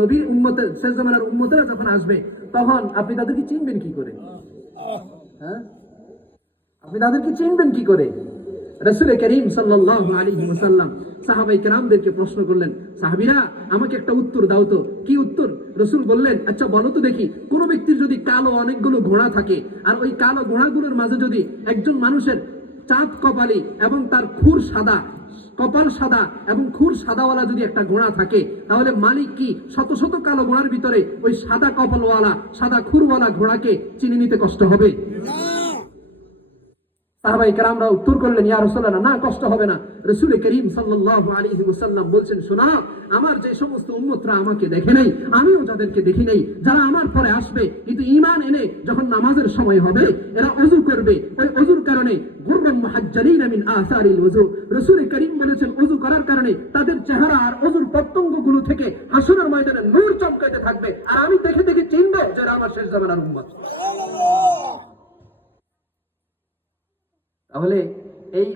নবীর উম্মতের, শেষ উম্মতেরা যখন আসবে, তখন আপনি তাদেরকে চিনবেন কি করে? হ্যাঁ? আপনি তাদেরকে চিনবেন কি করে? রসুল করিম সাল্লাহ আলী মুসাল্লাম সাহাবাই কেরামদেরকে প্রশ্ন করলেন, সাহাবিরা, আমাকে একটা উত্তর দাও তো। কি উত্তর? রসুল বললেন আচ্ছা বলো তো দেখি, কোন ব্যক্তির যদি কালো অনেকগুলো ঘোড়া থাকে, আর ওই কালো ঘোড়াগুলোর মাঝে যদি একজন মানুষের চাঁদ কপালি এবং তার খুর সাদা, কপাল সাদা এবং খুর সাদাওয়ালা যদি একটা ঘোড়া থাকে, তাহলে মালিক কি শত শত কালো ঘোড়ার ভিতরে ওই সাদা কপালওয়ালা, সাদা খুরওয়ালা ঘোড়াকে চিনে নিতে কষ্ট হবে? সাহাবাই উত্তর করলেন, ইয়া না, কষ্ট হবে না। রাসূল করিম সাল্লাল্লাহু আলাইহি ওয়াসাল্লাম বলছেন, শোনা, আমার যে সমস্ত উম্মতরা আমাকে দেখে নাই, আমিও তাদেরকে দেখি নাই। যারা আমার পরে আসবে, কিন্তু ঈমান এনে যখন নামাজের সময় হবে, এরা ওযু করবে। ওই ওযুর কারণে বলেছেন ওযু করার কারণে তাদের চেহারা আর ওযুর পতঙ্গগুলো থেকে হাসরের ময়দানে নূর চমকাতে থাকবে। আর আমি দেখে দেখে চিনব যারা আমার শেষ জামানার উম্মত। তাহলে এই